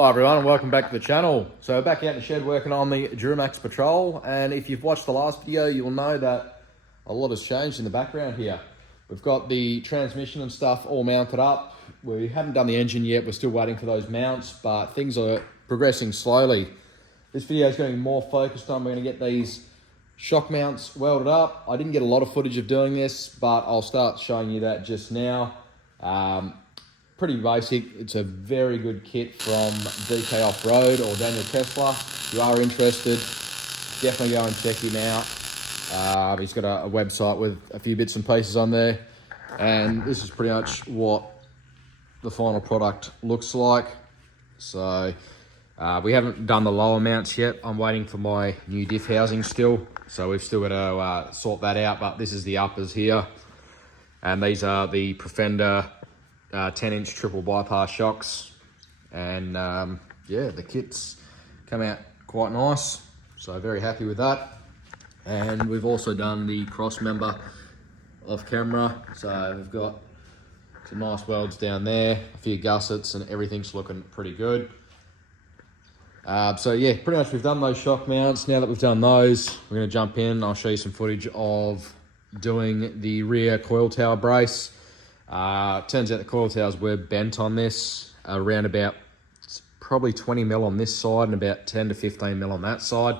Hi everyone and welcome back to the channel. So back out in the shed working on the Duramax Patrol, and if you've watched the last video you'll know that a lot has changed in the background here. We've got the transmission and stuff all mounted up. We haven't done the engine yet, we're still waiting for those mounts, but things are progressing slowly. This video is going to be more focused on, we're going to get these shock mounts welded up. I didn't get a lot of footage of doing this, but I'll start showing you that just now. Pretty basic. It's a very good kit from DK Off-Road or Daniel Kessler. If you are interested, definitely go and check him out. He's got a website with a few bits and pieces on there, and this is pretty much what the final product looks like. So we haven't done the lower mounts yet. I'm waiting for my new diff housing still, so we've still got to sort that out, but this is the uppers here, and these are the Profender 10-inch triple bypass shocks, and yeah, the kits come out quite nice, so very happy with that. And we've also done the cross member off camera, so we've got some nice welds down there, a few gussets, and everything's looking pretty good. So yeah, pretty much we've done those shock mounts. Now that we've done those, we're going to jump in. I'll show you some footage of doing the rear coil tower brace. Turns out the coil towers were bent on this, around about probably 20 mil on this side and about 10 to 15 mil on that side.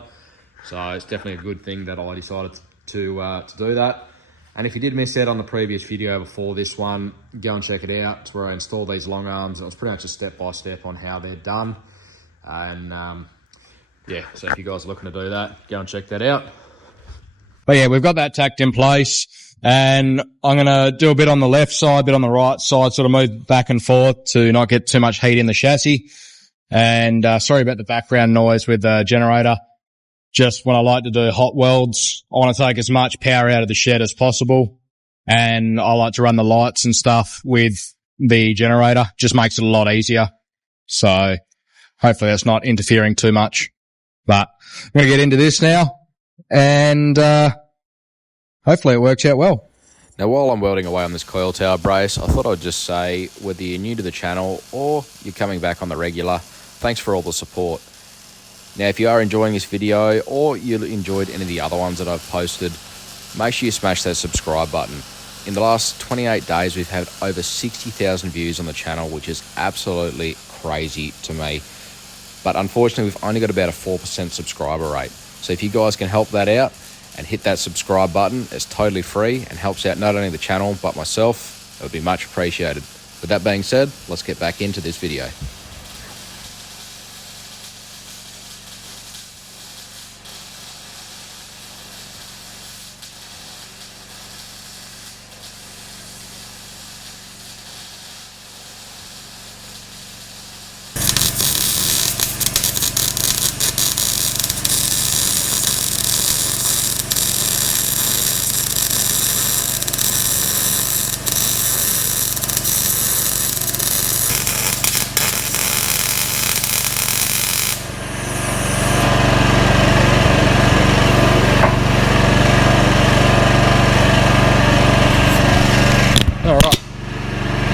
So it's definitely a good thing that I decided to do that. And if you did miss out on the previous video before this one, go and check it out. It's where I installed these long arms, and it was pretty much a step-by-step on how they're done. And yeah, so if you guys are looking to do that, go and check that out. But yeah, we've got that tacked in place, and I'm going to do a bit on the left side, a bit on the right side, sort of move back and forth to not get too much heat in the chassis. And sorry about the background noise with the generator. Just when I like to do hot welds, I want to take as much power out of the shed as possible, and I like to run the lights and stuff with the generator. Just makes it a lot easier. So hopefully that's not interfering too much. But I'm going to get into this now, and hopefully it works out well. Now, while I'm welding away on this coil tower brace, I thought I'd just say, whether you're new to the channel or you're coming back on the regular, thanks for all the support. Now, if you are enjoying this video or you enjoyed any of the other ones that I've posted, make sure you smash that subscribe button. In the last 28 days, we've had over 60,000 views on the channel, which is absolutely crazy to me. But unfortunately, we've only got about a 4% subscriber rate. So if you guys can help that out and hit that subscribe button, it's totally free and helps out not only the channel, but myself, it would be much appreciated. With that being said, let's get back into this video.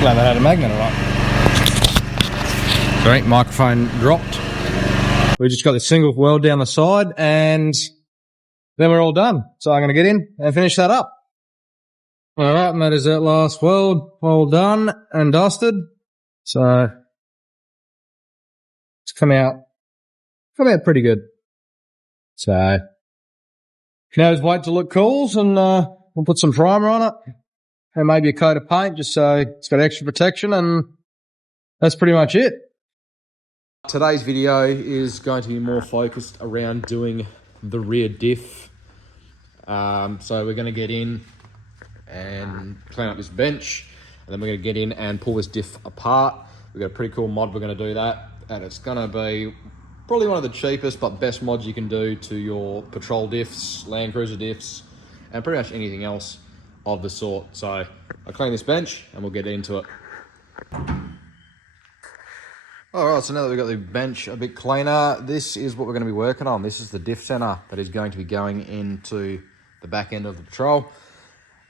Glad they had a magnet or not. Sorry, microphone dropped. We just got this single weld down the side, and then we're all done. So I'm going to get in and finish that up. All right, and that is that last weld, all done and dusted. So it's come out pretty good. So now just wait till it cools, and we'll put some primer on it. And maybe a coat of paint just so it's got extra protection, and that's pretty much it. Today's video is going to be more focused around doing the rear diff. So we're going to get in and clean up this bench, and then we're going to get in and pull this diff apart. We've got a pretty cool mod we're going to do that, and it's going to be probably one of the cheapest but best mods you can do to your patrol diffs, Land Cruiser diffs, and pretty much anything else of the sort. So I'll clean this bench and we'll get into it. All right, so now that we've got the bench a bit cleaner, this is what we're going to be working on. This is the diff center that is going to be going into the back end of the patrol.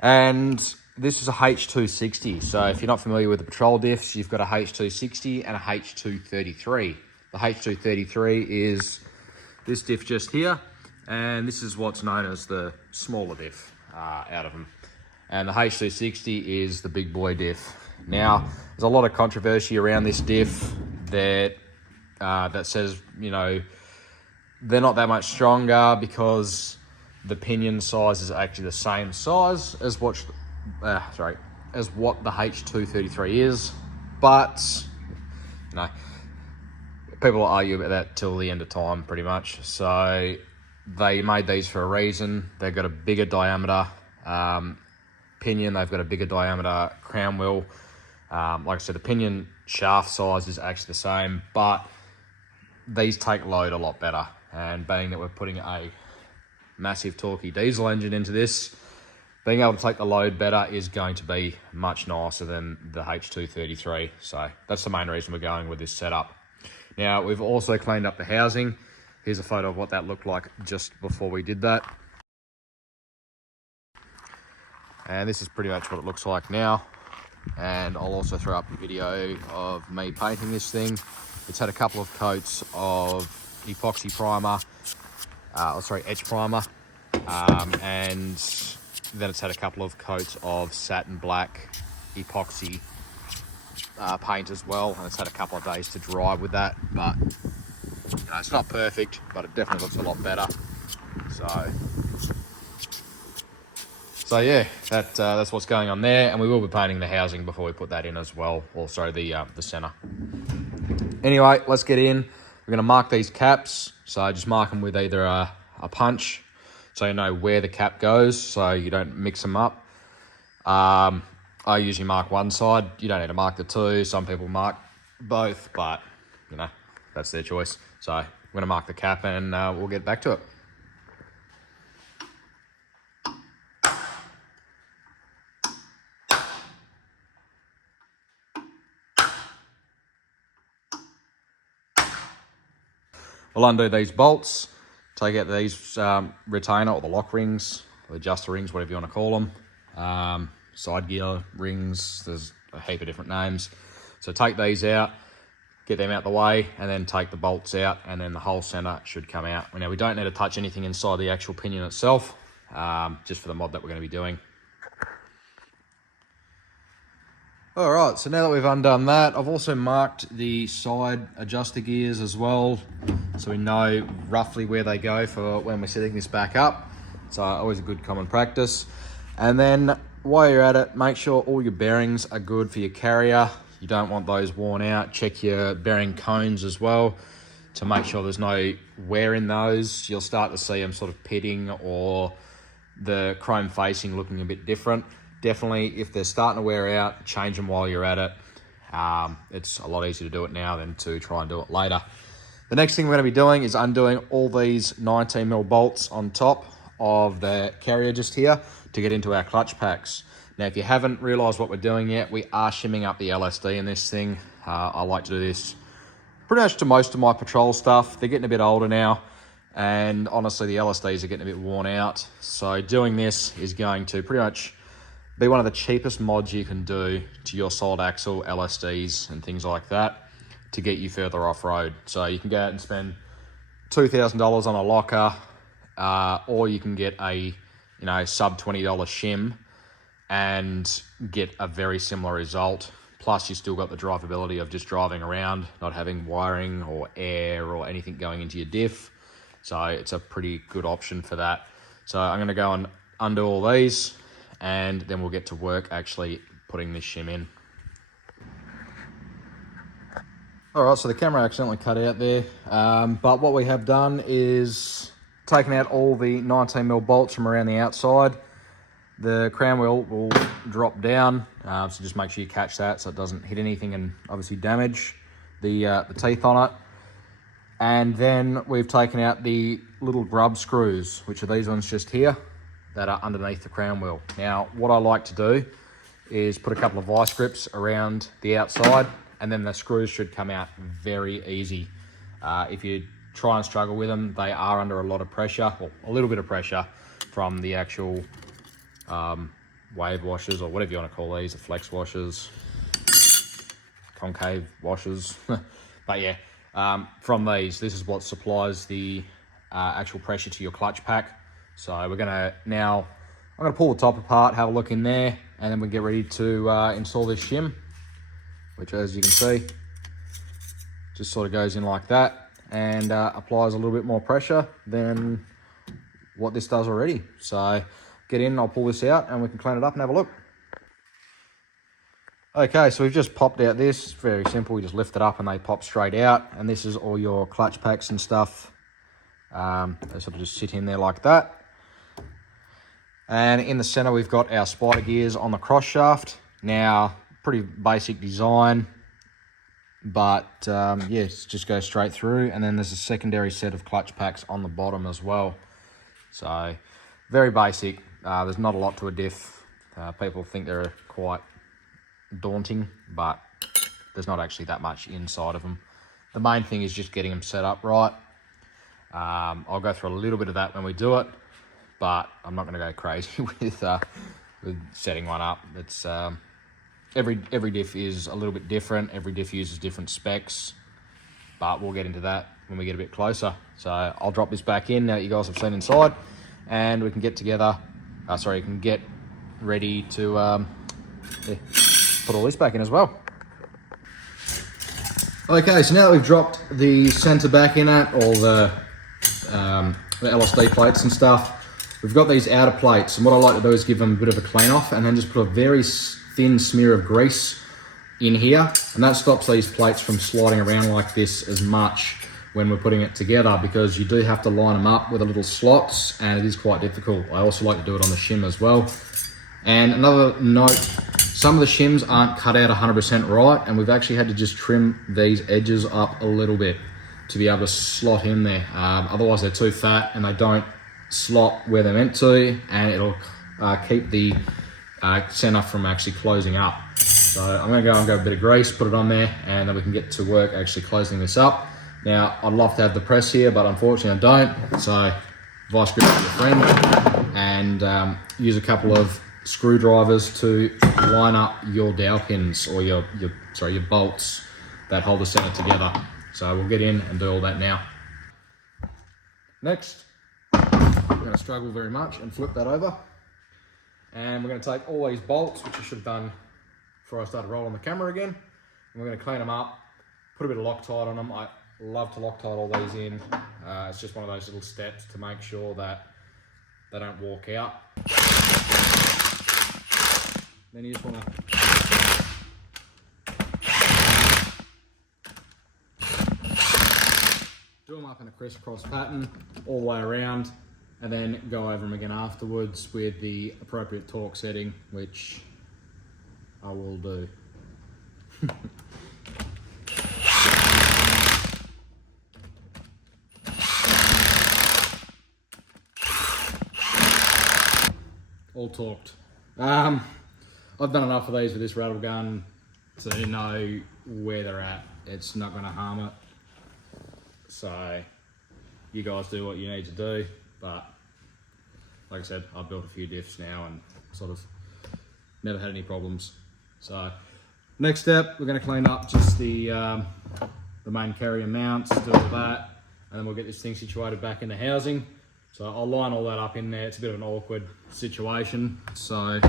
And this is a H260. So if you're not familiar with the patrol diffs, you've got a H260 and a H233. The the H233 is this diff just here, and this is what's known as the smaller diff out of them. And the H260 is the big boy diff. Now, there's a lot of controversy around this diff that that says, you know, they're not that much stronger because the pinion size is actually the same size as what the H233 is, but you know, people will argue about that till the end of time, pretty much. So they made these for a reason. They've got a bigger diameter pinion. They've got a bigger diameter crown wheel. Like I said, the pinion shaft size is actually the same, but these take load a lot better. And being that we're putting a massive torquey diesel engine into this, being able to take the load better is going to be much nicer than the H233. So that's the main reason we're going with this setup. Now, we've also cleaned up the housing. Here's a photo of what that looked like just before we did that. And this is pretty much what it looks like now. And I'll also throw up a video of me painting this thing. It's had a couple of coats of epoxy primer, etch primer, and then it's had a couple of coats of satin black epoxy paint as well, and it's had a couple of days to dry with that, but you know, it's not perfect, but it definitely looks a lot better. So yeah, that's what's going on there, and we will be painting the housing before we put that in as well, also the center. Anyway, let's get in. We're going to mark these caps, so just mark them with either a punch, so you know where the cap goes, so you don't mix them up. I usually mark one side. You don't need to mark the two. Some people mark both, but you know, that's their choice. So I'm going to mark the cap, and we'll get back to it. We'll undo these bolts, take out these retainer or the lock rings, or adjuster rings, whatever you want to call them. Side gear rings, there's a heap of different names. So take these out, get them out the way, and then take the bolts out, and then the whole center should come out. Now, we don't need to touch anything inside the actual pinion itself, just for the mod that we're going to be doing. All right, so now that we've undone that, I've also marked the side adjuster gears as well, so we know roughly where they go for when we're setting this back up. So always a good common practice. And then while you're at it, make sure all your bearings are good for your carrier. You don't want those worn out. Check your bearing cones as well to make sure there's no wear in those. You'll start to see them sort of pitting or the chrome facing looking a bit different. Definitely, if they're starting to wear out, change them while you're at it. It's a lot easier to do it now than to try and do it later. The next thing we're going to be doing is undoing all these 19mm bolts on top of the carrier just here to get into our clutch packs. Now, if you haven't realised what we're doing yet, we are shimming up the LSD in this thing. I like to do this pretty much to most of my patrol stuff. They're getting a bit older now, and honestly, the LSDs are getting a bit worn out. So doing this is going to pretty much be one of the cheapest mods you can do to your solid axle LSDs and things like that to get you further off-road. So you can go out and spend $2,000 on a locker, or you can get a sub $20 shim and get a very similar result. Plus, you still got the drivability of just driving around, not having wiring or air or anything going into your diff. So it's a pretty good option for that. So I'm going to go and undo all these, and then we'll get to work actually putting this shim in. All right, so the camera accidentally cut out there, but what we have done is taken out all the 19mm bolts from around the outside. The crown wheel will drop down, so just make sure you catch that so it doesn't hit anything and obviously damage the teeth on it. And then we've taken out the little grub screws, which are these ones just here that are underneath the crown wheel. Now, what I like to do is put a couple of vice grips around the outside, and then the screws should come out very easy. If you try and struggle with them, they are under a lot of pressure, or a little bit of pressure from the actual wave washers, or whatever you want to call these, the flex washers, concave washers. But yeah, from these. This is what supplies the actual pressure to your clutch pack. So we're gonna now, I'm gonna pull the top apart, have a look in there, and then we get ready to install this shim, which, as you can see, just sort of goes in like that and applies a little bit more pressure than what this does already. So get in, I'll pull this out and we can clean it up and have a look. Okay, so we've just popped out this, very simple, we just lift it up and they pop straight out, and this is all your clutch packs and stuff. They sort of just sit in there like that. And in the center we've got our spider gears on the cross shaft. Now, pretty basic design, but yeah, it just goes straight through, and then there's a secondary set of clutch packs on the bottom as well. So, very basic, there's not a lot to a diff. People think they're quite daunting, but there's not actually that much inside of them. The main thing is just getting them set up right. I'll go through a little bit of that when we do it, but I'm not going to go crazy with setting one up. It's every diff is a little bit different. Every diff uses different specs, but we'll get into that when we get a bit closer. So I'll drop this back in now that you guys have seen inside, and we can get together. You can get ready to yeah, put all this back in as well. Okay, so now that we've dropped the center back in it, all the LSD plates and stuff, we've got these outer plates, and what I like to do is give them a bit of a clean off and then just put a very thin smear of grease in here, and that stops these plates from sliding around like this as much when we're putting it together, because you do have to line them up with the little slots, and it is quite difficult. I also like to do it on the shim as well. And another note, some of the shims aren't cut out 100% right, and we've actually had to just trim these edges up a little bit to be able to slot in there. Otherwise they're too fat and they don't slot where they're meant to, and it'll keep the center from actually closing up. So I'm going to go and grab a bit of grease, put it on there, and then we can get to work actually closing this up. Now, I'd love to have the press here, but unfortunately I don't. So vice grip with your friend, and use a couple of screwdrivers to line up your dowel pins, or your bolts that hold the center together. So we'll get in and do all that now. Next, we're going to struggle very much and flip that over, and we're going to take all these bolts, which I should have done before I started rolling the camera again, and we're going to clean them up, put a bit of Loctite on them. I love to Loctite all these in. It's just one of those little steps to make sure that they don't walk out. Then you just want to do them up in a crisscross pattern all the way around, and then go over them again afterwards with the appropriate torque setting, which I will do. All torqued. I've done enough of these with this rattle gun to know where they're at. It's not going to harm it. So you guys do what you need to do, but like I said, I've built a few diffs now and sort of never had any problems. So next step, we're going to clean up just the main carrier mounts, do all that, and then we'll get this thing situated back in the housing. So I'll line all that up in there. It's a bit of an awkward situation, so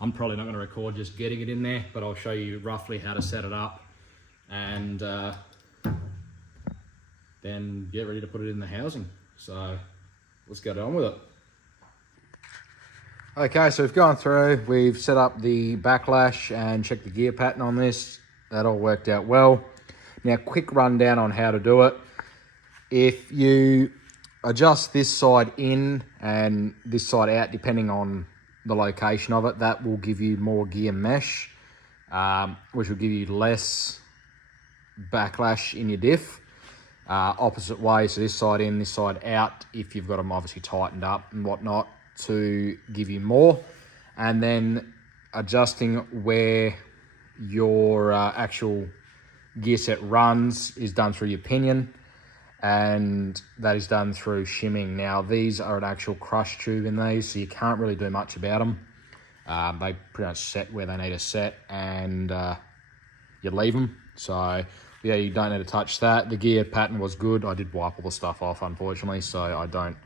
I'm probably not going to record just getting it in there, but I'll show you roughly how to set it up, and then get ready to put it in the housing. So let's get on with it. Okay, so we've gone through, we've set up the backlash and checked the gear pattern on this. That all worked out well. Now, quick rundown on how to do it. If you adjust this side in and this side out, depending on the location of it, that will give you more gear mesh, which will give you less backlash in your diff. Opposite way, so this side in, this side out, if you've got them obviously tightened up and whatnot, to give you more. And then adjusting where your actual gear set runs is done through your pinion, and that is done through shimming. Now, these are an actual crush tube in these, so you can't really do much about them. They pretty much set where they need to set, and you leave them. So Yeah, you don't need to touch that. The gear pattern was good. I did wipe all the stuff off, unfortunately, so I don't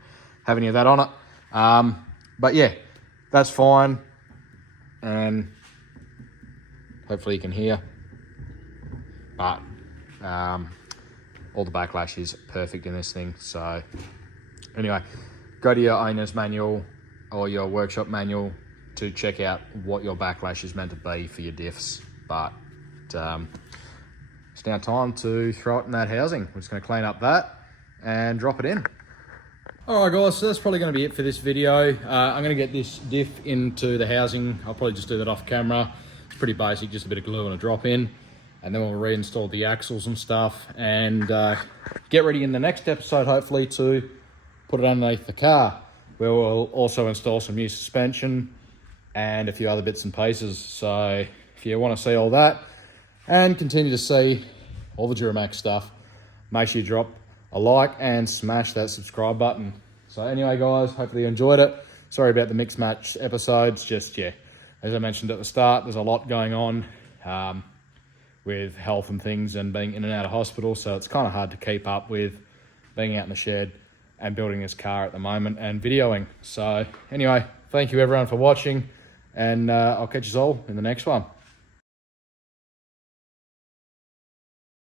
have any of that on it. But yeah, that's fine. And hopefully you can hear. But all the backlash is perfect in this thing. So anyway, go to your owner's manual or your workshop manual to check out what your backlash is meant to be for your diffs. But it's now time to throw it in that housing. We're just going to clean up that and drop it in. Alright guys, so that's probably going to be it for this video. I'm going to get this diff into the housing. I'll probably just do that off camera. It's pretty basic, just a bit of glue and a drop in. And then we'll reinstall the axles and stuff and get ready in the next episode, hopefully, to put it underneath the car, where we'll also install some new suspension and a few other bits and pieces. So if you want to see all that and continue to see all the Duramax stuff, make sure you drop a like and smash that subscribe button. So anyway guys, hopefully you enjoyed it. Sorry about the mixed match episodes. Just, yeah, as I mentioned at the start, there's a lot going on with health and things and being in and out of hospital, so it's kind of hard to keep up with being out in the shed and building this car at the moment and videoing. So anyway, thank you everyone for watching, and I'll catch you all in the next one.